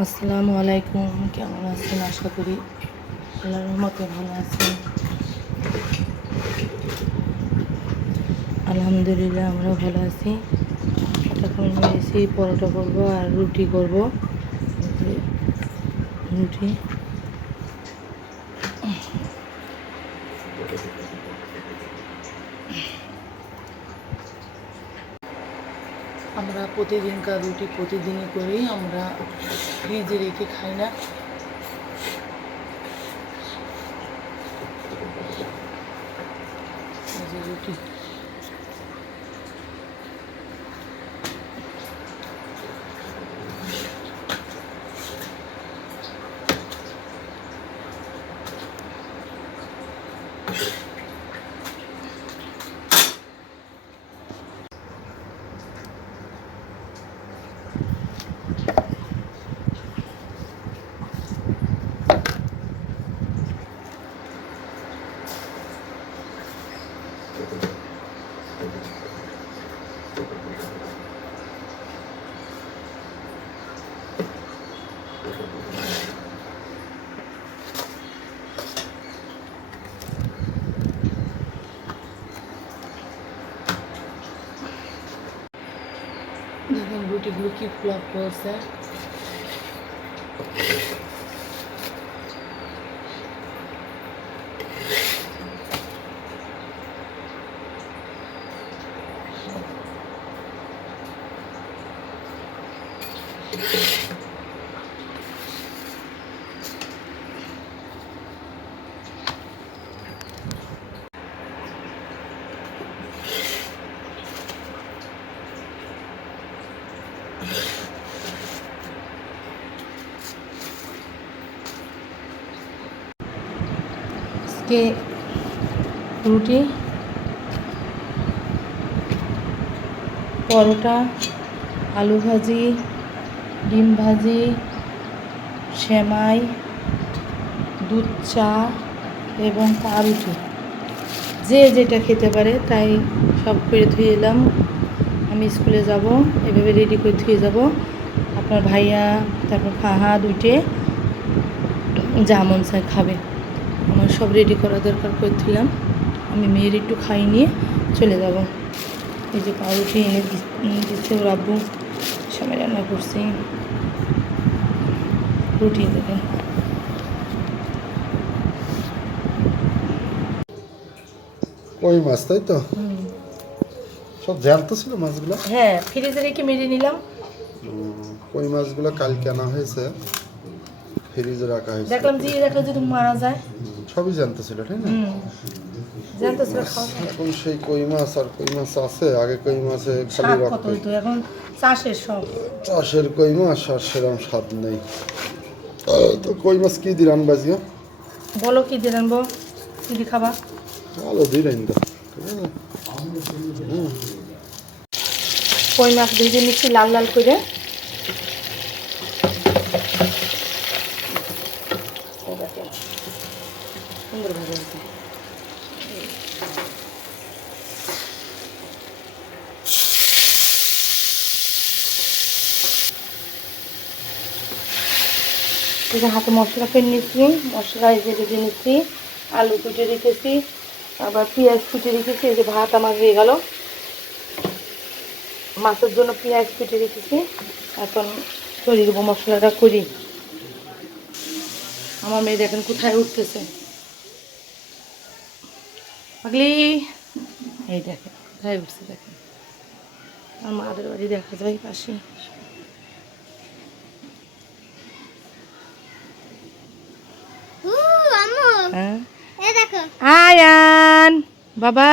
আসসালামু আলাইকুম, কেমন আছেন? আশা করি আল্লাহর রহমতে ভালো আছেন। আলহামদুলিল্লাহ আমরাও ভালো আছি। এখন নিয়েছি পরোটা করব আর রুটি করব। রুটি আমরা প্রতিদিনকার রুটি প্রতিদিনই করি, আমরা ফ্রিজে রেখে খাই না। রুটি দেখুন রুটিগুলো কি ফ্লপ করছে। আজকে রুটি, পরোটা, আলু ভাজি, ডিম ভাজি, সেমাই, দুধ চা এবং পাউরুটি, যে যেটা খেতে পারে তাই সব করে ধুয়ে এলাম। আমি স্কুলে যাব, এভাবে রেডি করে ধুয়ে যাব। আপনার ভাইয়া তারপর ফাহাদ উঠে যা মন চায় খাবে। আমার সব রেডি করা দরকার করে দিলাম। আমি মেয়ের একটু খাই নিয়ে চলে যাব। এই যে পাউরুটি এনে দিচ্ছে ওর আব্বু, সময় রান্না করছি। রুটি দেখেন, কই মাছ, তাই তো? সব জ্যান্ত ছিল মাছগুলো। হ্যাঁ, ফ্রিজে রেখে মেরে নিলাম। কই মাছগুলো কালকে আনা হয়েছে, ফ্রিজে রাখা হয়েছে। দেখলাম যে রাখলে যদি মারা যায়। সবই জ্যান্ত ছিল, ঠিক না? জ্যান্ত ছিল খাওয়া। এখন সেই কই মাছ আর কই মাছ আছে। আগে কই মাছে খালি শাক কত রক্ত, হইতো, এখন চাষের সব। চাষের কই মাছ আর সেরকম স্বাদ নেই। তো কই মাছ কি দিয়ে রান্না বাজিও? বলো কি দিয়ে রানবো, কি দিয়ে খাবা? ভালো দিয়ে রান্না, ঠিক আছে? কই মাছ ভেজে নিচ্ছি লাল লাল করে। সুন্দর ভাবে আছে। এই যে হাতে মশলা ফেলে নিচ্ছি, মশলা এই যে ভেজে নিচ্ছি, আলু কুটে রেখেছি, আবার পেঁয়াজ কুটে রেখেছি। এই যে ভাত আমার হয়ে গেল। মাছের জন্য পেঁয়াজ কুটে রেখেছি, এখন তৈরি দেবো, মশলাটা করি। আমার মেয়ে দেখেন কোথায় উঠতেছে পাগলি, এই দেখেন কোথায় উঠছে। দেখেন আমার মাদের বাড়ি দেখা যায় পাশে। হ্যাঁ আয়ান বাবা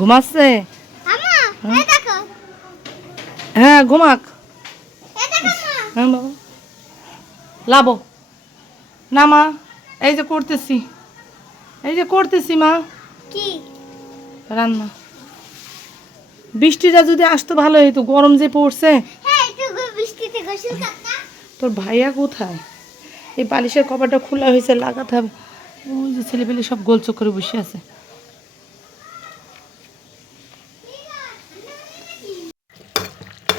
ঘুমাচ্ছে। হ্যাঁ ঘুমাক। হ্যাঁ বাবা লাবো না মা, এই যে করতেছি, এই যে করতেছি মা। কি রান্না? বৃষ্টিটা যদি আসতো ভালো হইতো, গরম যে পড়ছে। তোর ভাইয়া কোথায়? এই বালিশের কভারটা খোলা হয়েছে, লাগাতে হবে। ওই যে ছেলেপেলে সব গোলচোখ করে বসে আছে।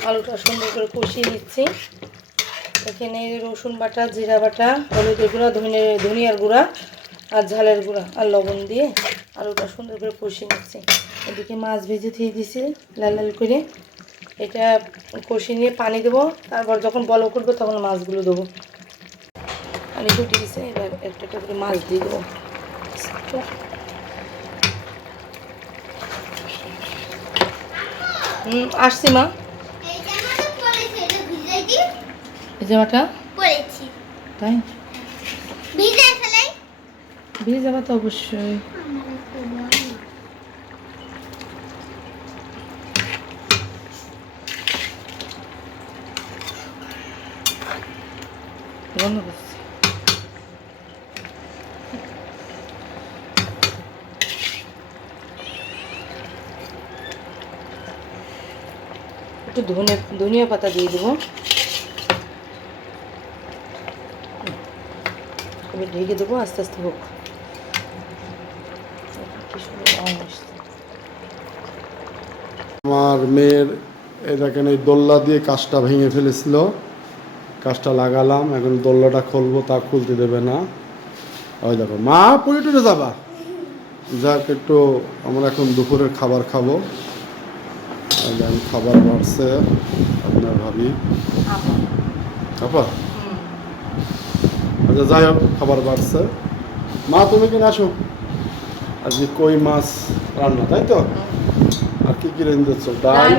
আলুটা সুন্দর করে কষিয়ে নিচ্ছি। এখানে রসুন বাটা, জিরা বাটা, হলুদের গুঁড়া, ধনিয়ার গুঁড়া আর ঝালের গুঁড়া আর লবণ দিয়ে আলুটা সুন্দর করে কষিয়ে নিচ্ছি। এদিকে মাছ ভেজে দিয়ে দিছি লাল লাল করে। এটা কষিয়ে নিয়ে পানি দেবো, তারপর যখন বলক উঠবে তখন মাছগুলো দেবো। পানি ফুটে গেছে, এবার একটা একটা করে মাছ দিয়ে দেবো। আসছি মা। এই জামাটা তাই ভিজে যাবা তো অবশ্যই। বন্ধ করছি। একটু ধনিয়া পাতা দিয়ে দেবো। এবার ঢেকে দেবো, আস্তে আস্তে হোক। আমার মেয়ের এই দেখেন এই দোল্লা দিয়ে কাজটা ভেঙে ফেলেছিল, কাজটা লাগালাম, এখন দোল্লাটা খুলবো, তা খুলতে দেবে না। ওই দেখো মা পড়ে টুরে যাবা। যাক একটু আমরা এখন দুপুরের খাবার খাবো। খাবার বাড়ছে আপনার ভাবি আপা। আচ্ছা যাই হোক, খাবার বাড়ছে। মা তুমি কিনে আসো, আজকে কই মাছ রান্না, তাই তো? আর কি কি রেঞ্জেছ? ডাল,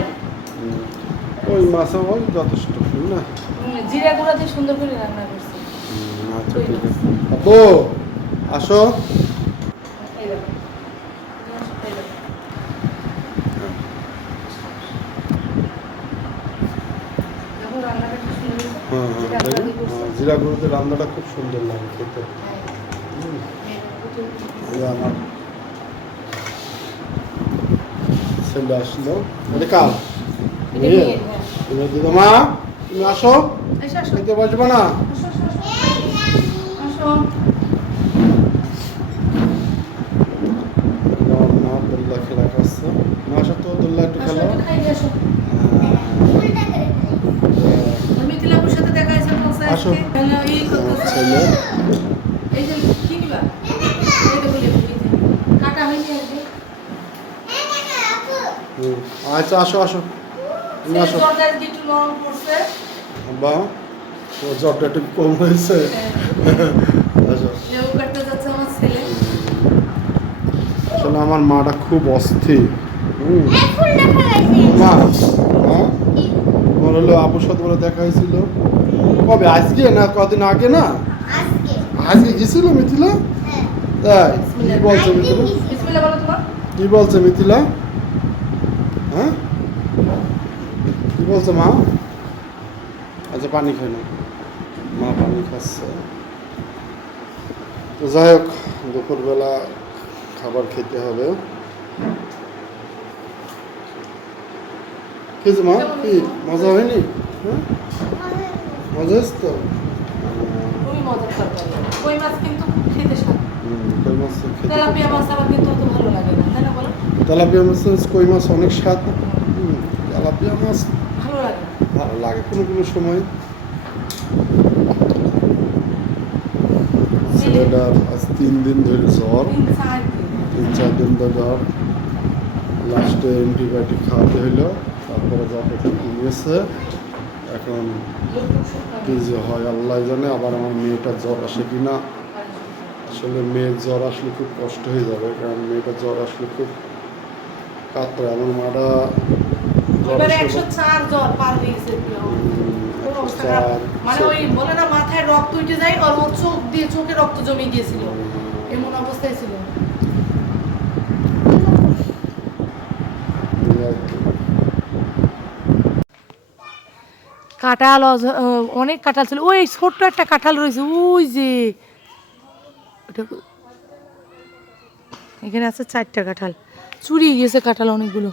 কই মাছ ওই যথেষ্ট না? জিরা গুঁড়া দিয়ে সুন্দর করে রান্না করছি। আচ্ছা ঠিক আছে। আপু আসো। জিরা গুঁড়োতে রান্নাটা খুব সুন্দর লাগে খেতে। আমার ছেলে আসলো, কাল দিদা মা তুমি আসো, খেতে বসবো না? মা দোল্লা খেলা করছে। মা আসো তো, দোল্লা একটু খেলো। আসো ছেলে। আচ্ছা আসো আসো, তুমি আসো। বা ওর জ্বরটা একটু কম হয়েছে। আসলে আমার মাটা খুব অস্থির। মা তোমার হলো আপুর সাথে বলে দেখা হয়েছিল কবে? আজকে না কদিন আগে? না আজকে গেছিল মিথিলা? তাই কি বলছে মিথিলা? কি বলছে মিথিলা? হ্যাঁ কি বলছে মা? আচ্ছা পানি খাই না, মা পানি খাচ্ছে। তো যাই হোক, দুপুরবেলা খাবার খেতে হবে। খেয়েছে মা? কি মজা হয়নি? হ্যাঁ মজা হয়েছে তো। কই মাছ কিন্তু খেতে স্বাদ। কই মাছ খেতে, তেলাপিয়া মাছ আবার কিন্তু অত ভালো লাগে না, তাই না বলো? তেলাপিয়া মাছ, কই মাছ অনেক স্বাদ। তেলাপিয়া মাছ ভালো লাগে, ভালো লাগে কোনো কোনো সময়। ছেলেটার আজ 3 দিন ধরে জ্বর, 3-4 দিন ধরে জ্বর। লাস্টে অ্যান্টিবায়োটিক খাওয়াতে হইলো, তারপরে জ্বরটা একটু কমিয়েছে। এখন কি যে হয় আল্লাহ জানে। আবার আমার মেয়েটার জ্বর আসে কি না। আসলে মেয়ের জ্বর আসলে খুব কষ্ট হয়ে যাবে, কারণ মেয়েটার জ্বর আসলে খুব কাতরা। আমার মাটা মানে ওই বলে না মাথায় রক্ত উঠে যায়, আর ওর চোখ দিয়ে চোখে রক্ত জমে গিয়েছিল, এমন অবস্থায় ছিল। কাঁঠাল অনেক কাঁঠাল ছিল, ওই ছোট্ট একটা কাঁঠাল রয়েছে ওই যে, এখানে আছে 4টা কাঁঠাল, চুরি গেছে কাঁঠাল অনেকগুলো।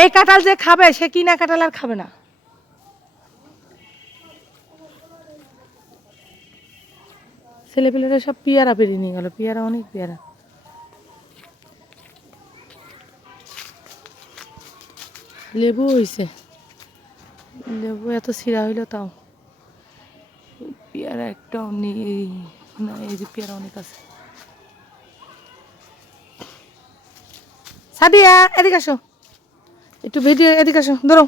এই কাঁঠাল যে খাবে সে কিনা কাঁঠাল আর খাবে না। ছেলেপেলেরা সব পেয়ারা পেরিয়ে নিয়ে গেল, পেয়ারা অনেক পেয়ারা। লেবু হয়েছে, লেবু এত ছিঁড়া হইলো তাও পেয়ারা একটাও নেই। না এই যে পেয়ারা অনেক আছে। সাদিয়া এদিকে আসো, একটু ভিডিও এদিকে আসো, ধরো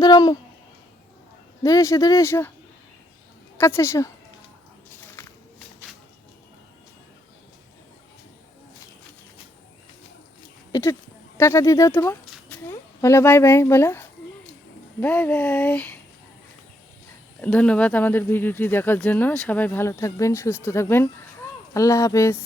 ধরো আম্মু, ধরে এসো কাছে এসো। একটু টাটা দিয়ে দাও তোমার, বলো বাই বাই, বলো বাই বাই। ধন্যবাদ আমাদের ভিডিওটি দেখার জন্য। সবাই ভালো থাকবেন, সুস্থ থাকবেন। আল্লাহ হাফেজ।